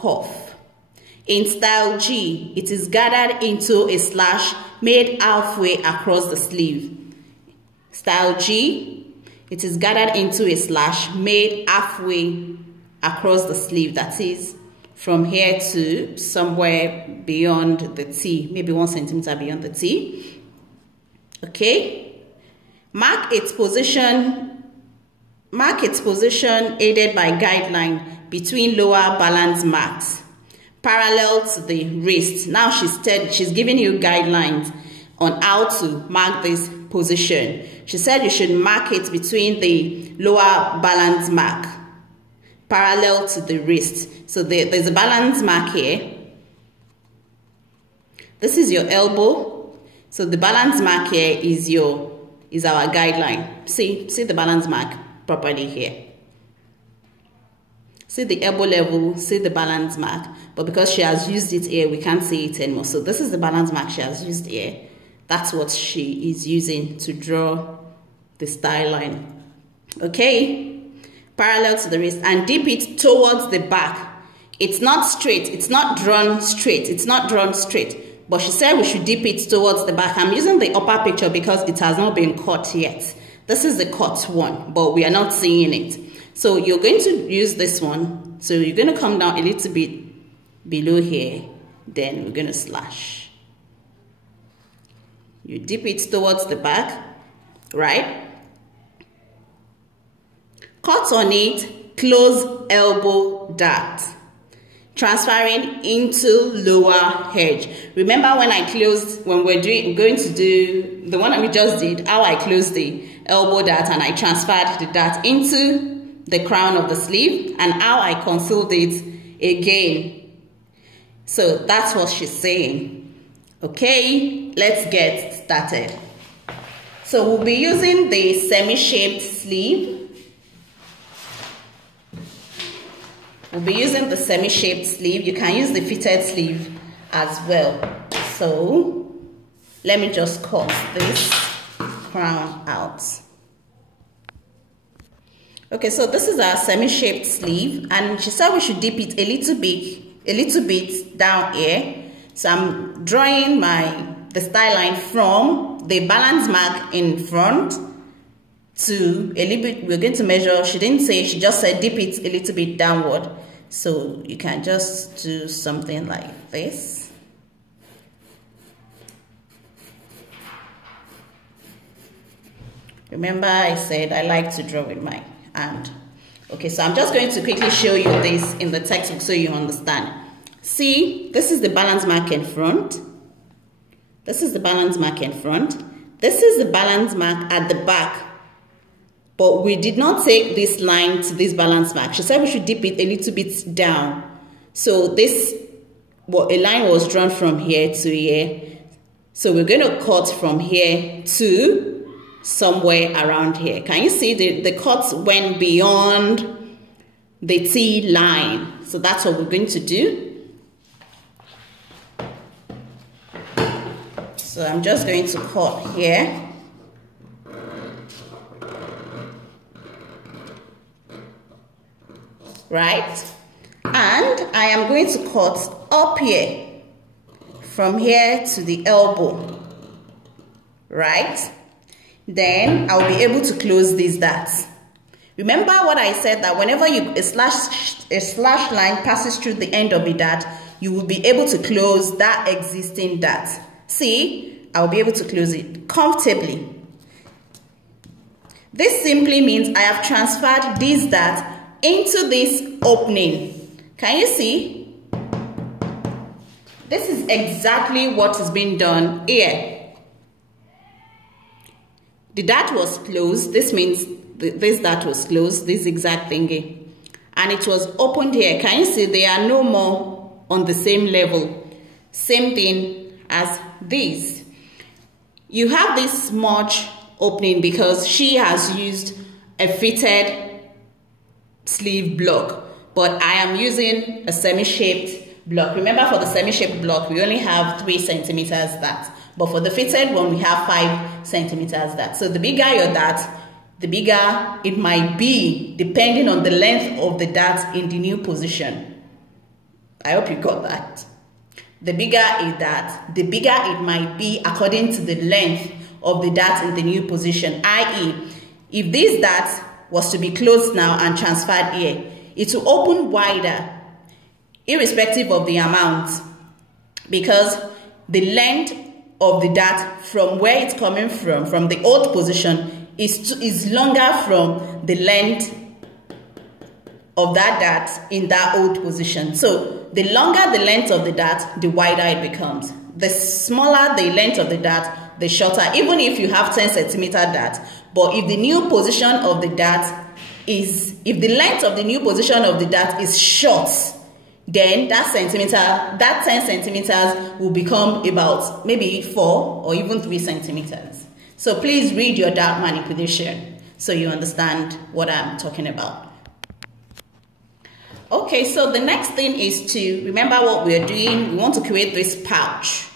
cuff. In style G, it is gathered into a slash made halfway across the sleeve. Style G, it is gathered into a slash made halfway across the sleeve. That is from here to somewhere beyond the T, maybe 1 centimeter beyond the T. Okay. Mark its position aided by guideline between lower balance marks, parallel to the wrist. Now she's giving you guidelines on how to mark this position. She said you should mark it between the lower balance mark, parallel to the wrist. So there's a balance mark here. This is your elbow. So the balance mark here is our guideline. See the balance mark properly here. See the elbow level, see the balance mark. But because she has used it here, we can't see it anymore. So this is the balance mark she has used here. That's what she is using to draw the style line. Okay, parallel to the wrist, and dip it towards the back. It's not straight, it's not drawn straight, but she said we should dip it towards the back. I'm using the upper picture because it has not been cut yet. This is the cut one, but we are not seeing it. So you're going to use this one. So you're going to come down a little bit below here, then we're going to slash. You dip it towards the back, right? Cut on it, close elbow dart, transferring into lower edge. Remember when I closed, when we're going to do the one that we just did, how I closed the elbow dart and I transferred the dart into the crown of the sleeve, and how I concealed it again. So that's what she's saying. Okay, let's get started. So we'll be using the semi-shaped sleeve. You can use the fitted sleeve as well. So let me just cut this crown out. Okay, so this is our semi-shaped sleeve, and she said we should dip it a little bit down here. So I'm drawing the style line from the balance mark in front to a little bit. We're going to measure. She didn't say, she just said dip it a little bit downward. So you can just do something like this. Remember I said I like to draw with my hand. Okay, so I'm just going to quickly show you this in the textbook so you understand. See, this is the balance mark in front. This is the balance mark in front. This is the balance mark at the back. But we did not take this line to this balance mark. She said we should dip it a little bit down. So a line was drawn from here to here. So we're going to cut from here to somewhere around here. Can you see the cut went beyond the T line? So that's what we're going to do. So I'm just going to cut here. Right? And I am going to cut up here, from here to the elbow. Right? Then I'll be able to close these darts. Remember what I said, that whenever a slash line passes through the end of a dart, you will be able to close that existing dart. See, I'll be able to close it comfortably. This simply means I have transferred this dart into this opening. Can you see? This is exactly what is being done here. The dart was closed. This means this dart was closed, this exact thingy. And it was opened here. Can you see they are no more on the same level? Same thing as this. You have this much opening because she has used a fitted sleeve block, but I am using a semi-shaped block. Remember, for the semi-shaped block we only have 3 centimeters dart, but for the fitted one we have 5 centimeters dart. So the bigger your dart, the bigger it might be depending on the length of the dart in the new position. I hope you got that. The bigger a dart, the bigger it might be according to the length of the dart in the new position. I.e., if this dart was to be closed now and transferred here, it will open wider irrespective of the amount, because the length of the dart from where it's coming from the old position, is longer from the length of that dart in that old position. So the longer the length of the dart, the wider it becomes. The smaller the length of the dart, the shorter, even if you have 10 centimeter dart. But if the new position of the dart is, if the length of the new position of the dart is short, then that 10 centimeters will become about maybe 4 or even 3 centimeters. So please read your dart manipulation so you understand what I'm talking about. Okay, so the next thing is to remember what we're doing. We want to create this pouch.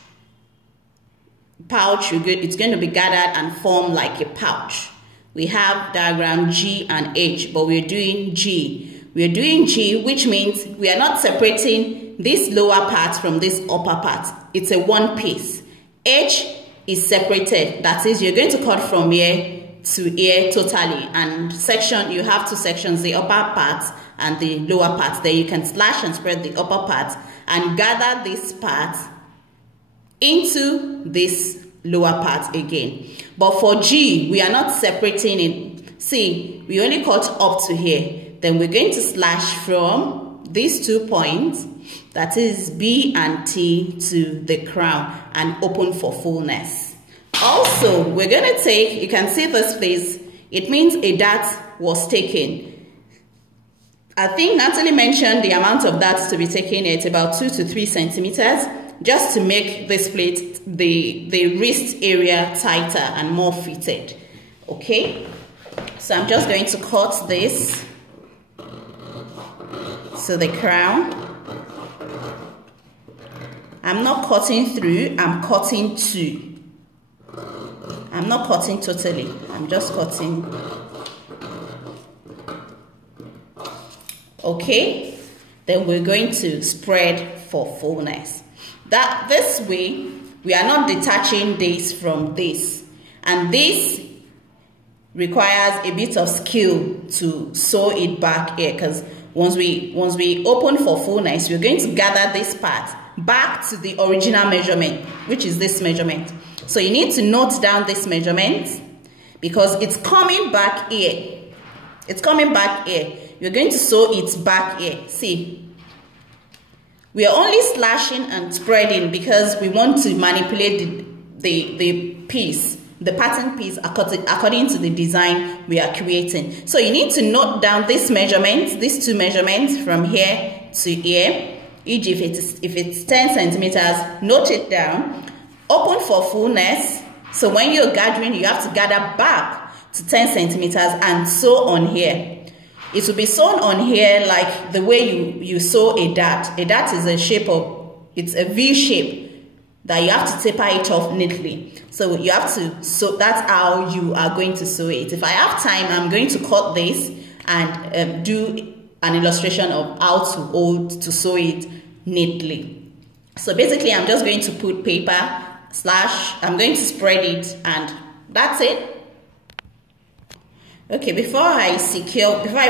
It's going to be gathered and form like a pouch. We have diagram G and H, but we're doing G. We're doing G, which means we are not separating this lower part from this upper part. It's a one piece. H is separated. That is, you're going to cut from here to here totally. And section, you have two sections, the upper part and the lower part. Then you can slash and spread the upper part and gather this part into this lower part again. But for G, we are not separating it. See, we only cut up to here. Then we're going to slash from these 2 points, that is B and T, to the crown and open for fullness. Also, we're going to take, you can see this place, it means a dart was taken. I think Natalie mentioned the amount of darts to be taken at about 2 to 3 centimeters, just to make this plate, the wrist area tighter and more fitted. Okay, so I'm just going to cut this to the crown. I'm not cutting through, I'm cutting to. I'm not cutting totally, I'm just cutting. Okay, then we're going to spread for fullness. That this way, we are not detaching this from this. And this requires a bit of skill to sew it back here, because once we open for fullness, we're going to gather this part back to the original measurement, which is this measurement. So you need to note down this measurement because it's coming back here. It's coming back here. You're going to sew it back here. See, we are only slashing and spreading because we want to manipulate the piece, the pattern piece, according to the design we are creating. So you need to note down this measurement, these two measurements from here to here. E.g., if it's 10 centimeters, note it down. Open for fullness. So when you're gathering, you have to gather back to 10 centimeters and sew on here. It will be sewn on here like the way you sew a dart. A dart is a shape of, it's a V shape that you have to taper it off neatly. So you have to sew, that's how you are going to sew it. If I have time, I'm going to cut this and do an illustration of how to sew it neatly. So basically, I'm just going to put paper, slash, I'm going to spread it, and that's it. Okay, before I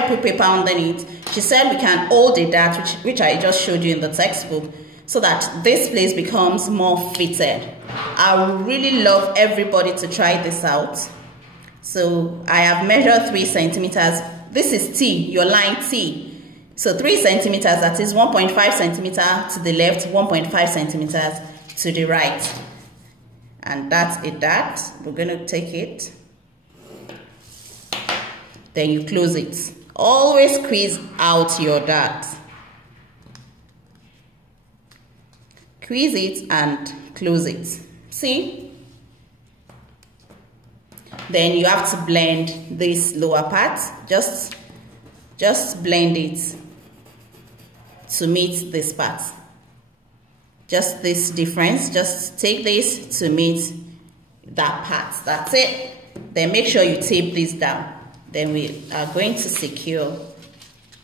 put paper underneath, she said we can hold a dart, which I just showed you in the textbook, so that this place becomes more fitted. I would really love everybody to try this out. So I have measured 3 centimeters. This is T, your line T. So 3 centimeters, that is 1.5 centimeter to the left, 1.5 centimeters to the right. And that's a dart. We're going to take it. Then you close it. Always squeeze out your dart. Squeeze it and close it. See? Then you have to blend this lower part. Just blend it to meet this part. Just this difference. Just take this to meet that part. That's it. Then make sure you tape this down. Then we are going to secure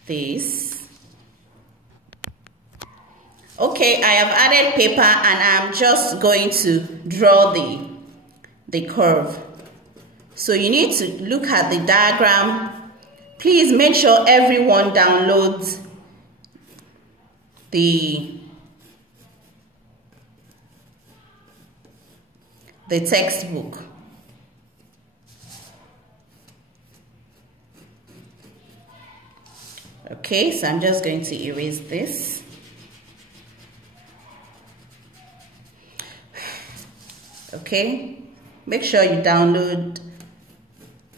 this. Okay, I have added paper and I'm just going to draw the curve. So you need to look at the diagram. Please make sure everyone downloads the textbook. Okay, so I'm just going to erase this. Okay, make sure you download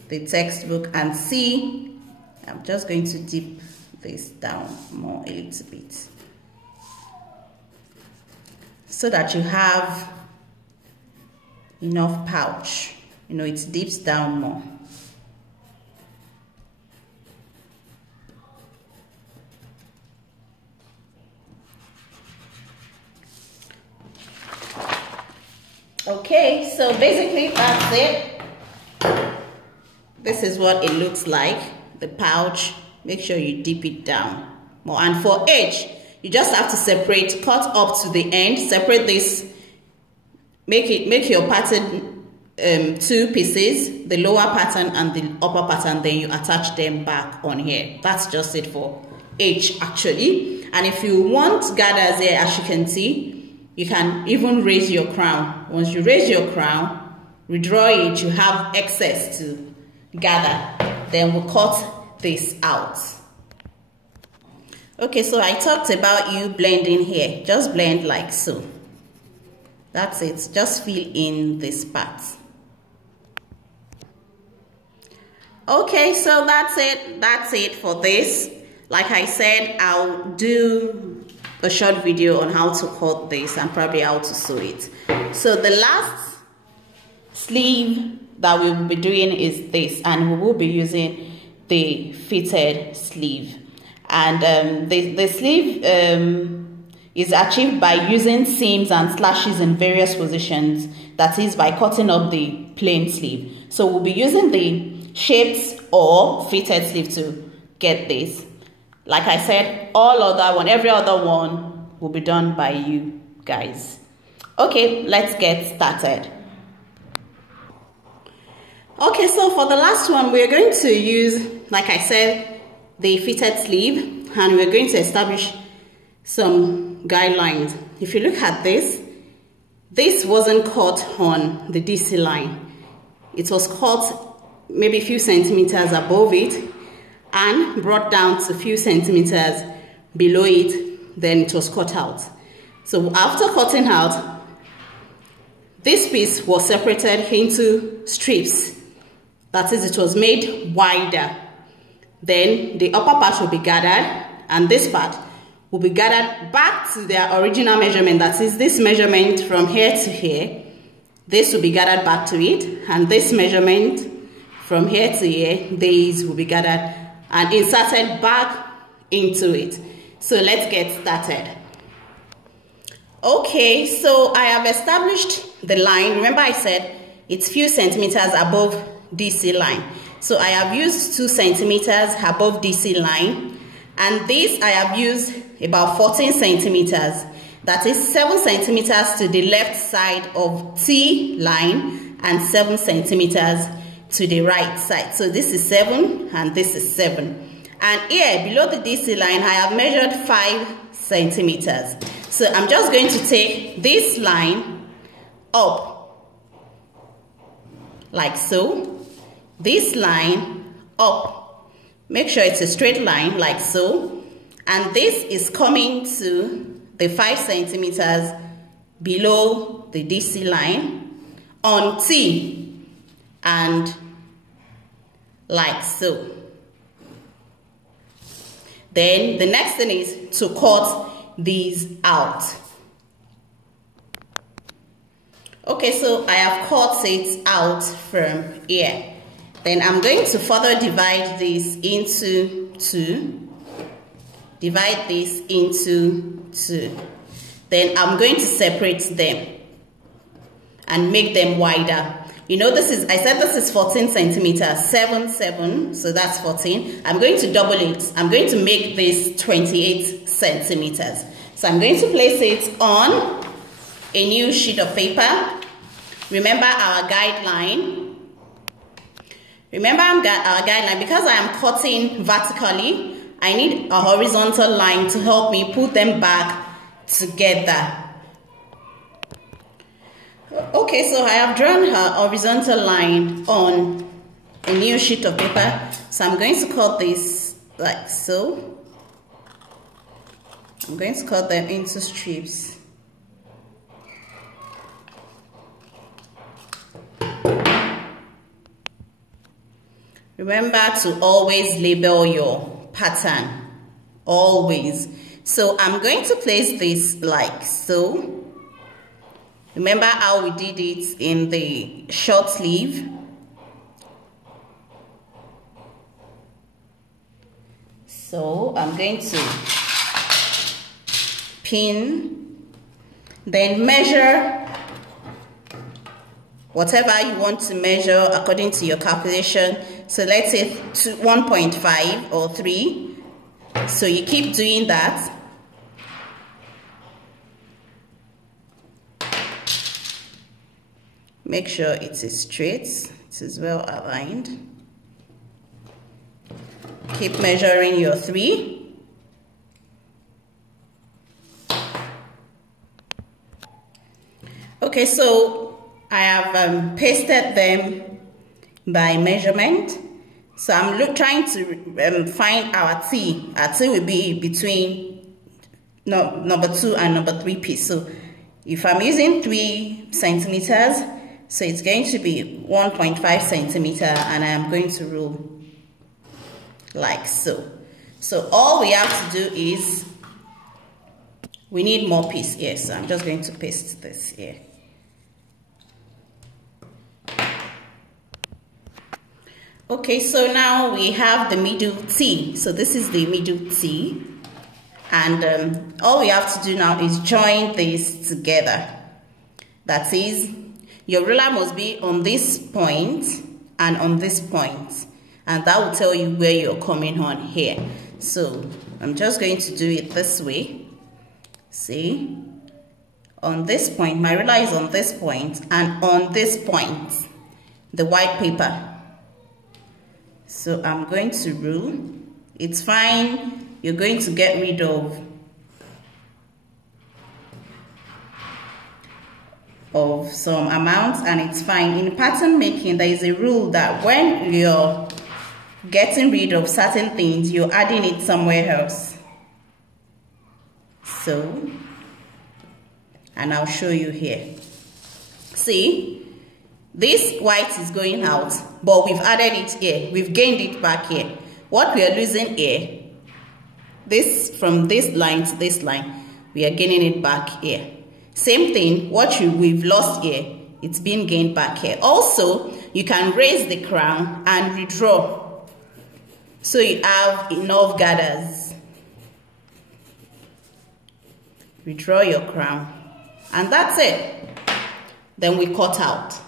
the textbook and see. I'm just going to dip this down more a little bit so that you have enough pouch. You know, it dips down more. Okay, so basically that's it. This is what it looks like, the pouch. Make sure you dip it down more. And for edge, you just have to separate, cut up to the end, separate this, make your pattern 2 pieces, the lower pattern and the upper pattern, then you attach them back on here. That's just it for edge actually. And if you want gathers here, as you can see, you can even raise your crown. Once you raise your crown, redraw it, you have excess to gather. Then we'll cut this out. Okay, so I talked about you blending here. Just blend like so. That's it. Just fill in this part. Okay, so that's it. That's it for this. Like I said, I'll do a short video on how to cut this and probably how to sew it. So the last sleeve that we will be doing is this, and we will be using the fitted sleeve. And the sleeve is achieved by using seams and slashes in various positions, that is by cutting up the plain sleeve. So we'll be using the shaped or fitted sleeve to get this. Like I said, every other one will be done by you guys. Okay, let's get started. Okay, so for the last one, we're going to use, like I said, the fitted sleeve, and we're going to establish some guidelines. If you look at this wasn't cut on the DC line. It was cut maybe a few centimeters above it and brought down to a few centimeters below it, then it was cut out. So after cutting out, this piece was separated into strips. That is, it was made wider. Then the upper part will be gathered, and this part will be gathered back to their original measurement. That is, this measurement from here to here. This will be gathered back to it, and this measurement from here to here, these will be gathered and inserted back into it. So let's get started. Okay, so I have established the line. Remember I said it's few centimeters above DC line. So I have used 2 centimeters above DC line, and this I have used about 14 centimeters. That is 7 centimeters to the left side of T line and 7 centimeters to the right side. So this is 7 and this is 7. And here below the DC line, I have measured 5 centimeters. So I'm just going to take this line up like so. This line up. Make sure it's a straight line like so. And this is coming to the 5 centimeters below the DC line on T, and like so. Then the next thing is to cut these out. Okay, so I have cut it out from here. Then I'm going to further divide this into 2. Divide this into 2. Then I'm going to separate them and make them wider. You know, I said this is 14 centimeters, 7, 7, so that's 14. I'm going to double it. I'm going to make this 28 centimeters. So I'm going to place it on a new sheet of paper. Remember our guideline. Because I am cutting vertically, I need a horizontal line to help me put them back together. Okay, so I have drawn a horizontal line on a new sheet of paper. So I'm going to cut this like so. I'm going to cut them into strips. Remember to always label your pattern, always. So I'm going to place this like so. Remember how we did it in the short sleeve? So I'm going to pin, then measure whatever you want to measure according to your calculation. So let's say 1.5 or 3. So you keep doing that. Make sure it is straight, it is well aligned. Keep measuring your 3. Okay, so I have pasted them by measurement. So I'm trying to find our T. Our T will be between number 2 and number 3 piece. So if I'm using 3 centimeters, so it's going to be 1.5 centimeter, and I'm going to rule like so. So all we have to do is, we need more piece here. So I'm just going to paste this here. Okay, so now we have the middle T. So this is the middle T. And all we have to do now is join this together. That is, your ruler must be on this point and on this point. And that will tell you where you're coming on here. So I'm just going to do it this way. See? On this point, my ruler is on this point, and on this point, the white paper. So I'm going to rule. It's fine. You're going to get rid of some amount, and it's fine. In pattern making, there is a rule that when you're getting rid of certain things, you're adding it somewhere else. So, and I'll show you here. See? This white is going out, but we've added it here. We've gained it back here. What we are losing here, this from this line to this line, we are gaining it back here. Same thing, what we've lost here, it's being gained back here. Also, you can raise the crown and redraw, so you have enough gathers. Redraw your crown, and that's it. Then we cut out.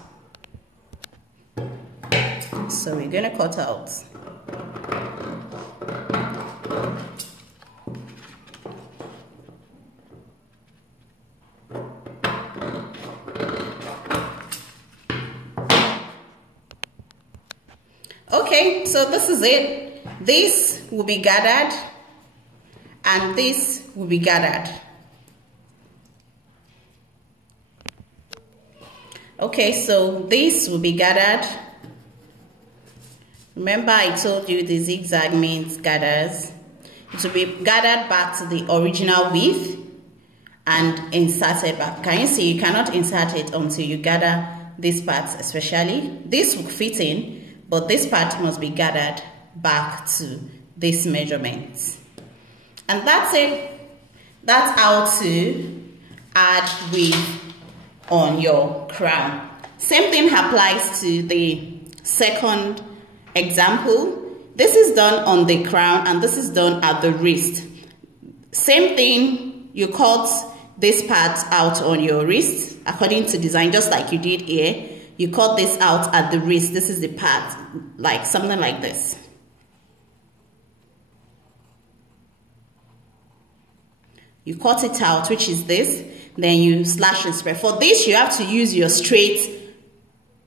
So we're going to cut out. Okay, so this is it. This will be gathered and this will be gathered. Okay, so this will be gathered. Remember I told you the zigzag means gathers. It will be gathered back to the original width and inserted back. Can you see? You cannot insert it until you gather this part especially. This will fit in, but this part must be gathered back to this measurement. And that's it. That's how to add width on your crown. Same thing applies to the second example. This is done on the crown and this is done at the wrist. Same thing, you cut this part out on your wrist according to design, just like you did here. You cut this out at the wrist. This is the part, like something like this. You cut it out, which is this. Then you slash and spread. For this, you have to use your straight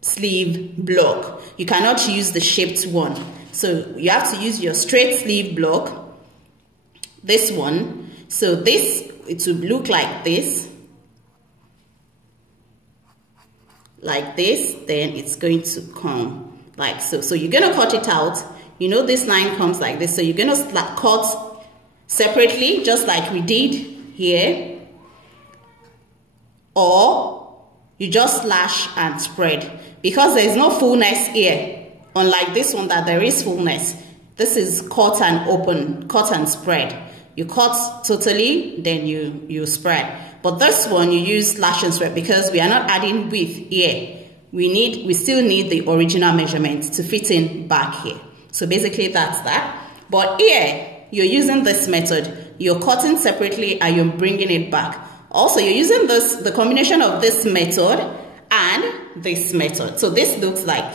sleeve block. You cannot use the shaped one. So you have to use your straight sleeve block. This one. So this, it will look like this. Like this. Then it's going to come like so. So you're going to cut it out. You know this line comes like this. So you're going to cut separately, just like we did here. Or you just slash and spread. Because there is no fullness here. Unlike this one that there is fullness. This is cut and open, cut and spread. You cut totally, then you spread. But this one you use slash and spread because we are not adding width here. We still need the original measurement to fit in back here. So basically that's that. But here you're using this method. You're cutting separately and you're bringing it back. Also you're using the combination of this method and this method. So this looks like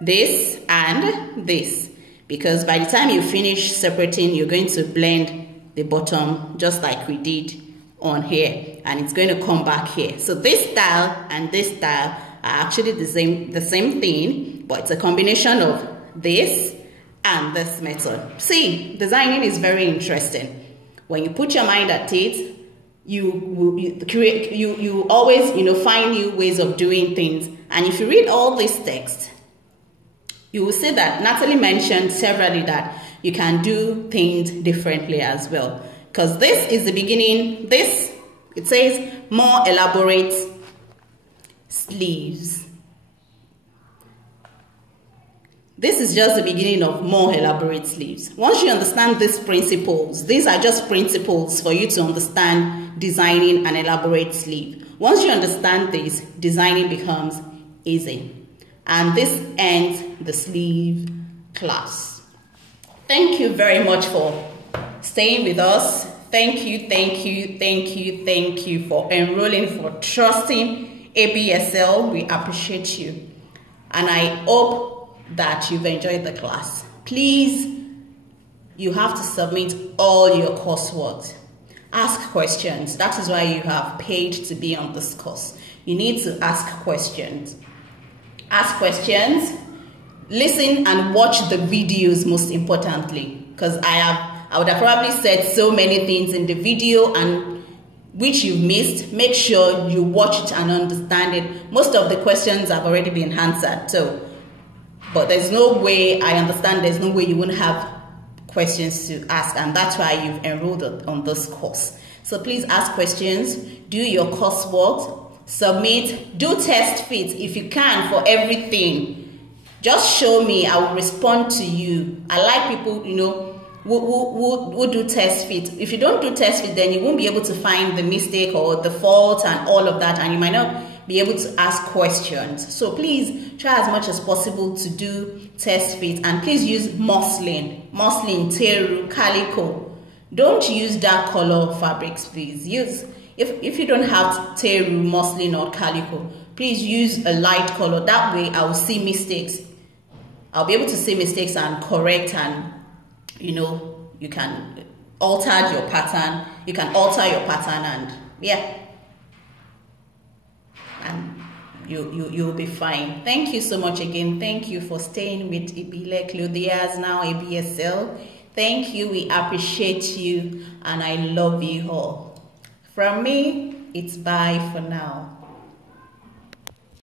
this and this. Because by the time you finish separating, you're going to blend the bottom just like we did on here, and it's going to come back here. So this style and this style are actually the same thing, but it's a combination of this and this method. See, designing is very interesting. When you put your mind at it, you always find new ways of doing things. And if you read all this text, you will see that Natalie mentioned severally that you can do things differently as well. Because this is the beginning. This, it says more elaborate sleeves. This is just the beginning of more elaborate sleeves. Once you understand these principles, these are just principles for you to understand designing an elaborate sleeve. Once you understand this, designing becomes easy. And this ends the sleeve class. Thank you very much for staying with us. Thank you for enrolling, for trusting ABSL. We appreciate you. And I hope that you've enjoyed the class. Please, you have to submit all your coursework. Ask questions. That is why you have paid to be on this course. You need to ask questions. Ask questions. Listen and watch the videos most importantly. Because I would have probably said so many things in the video and which you missed. Make sure you watch it and understand it. Most of the questions have already been answered. But there's no way, I understand there's no way you wouldn't have questions to ask, and that's why you've enrolled on this course. So please ask questions, do your coursework, submit, do test fit if you can for everything. Just show me, I will respond to you. I like people, who do test fit. If you don't do test fit, then you won't be able to find the mistake or the fault and all of that, and you might not be able to ask questions. So please try as much as possible to do test fit, and please use muslin, teru, calico. Don't use dark color fabrics, please. Use, if you don't have teru, muslin or calico, please use a light color. That way I will see mistakes. I'll be able to see mistakes and correct, and you can alter your pattern. You can alter your pattern, and yeah. And you'll be fine. Thank you so much again. Thank you for staying with Ibile Clothiers, now ABSL. Thank you. We appreciate you, and I love you all. From me, it's bye for now.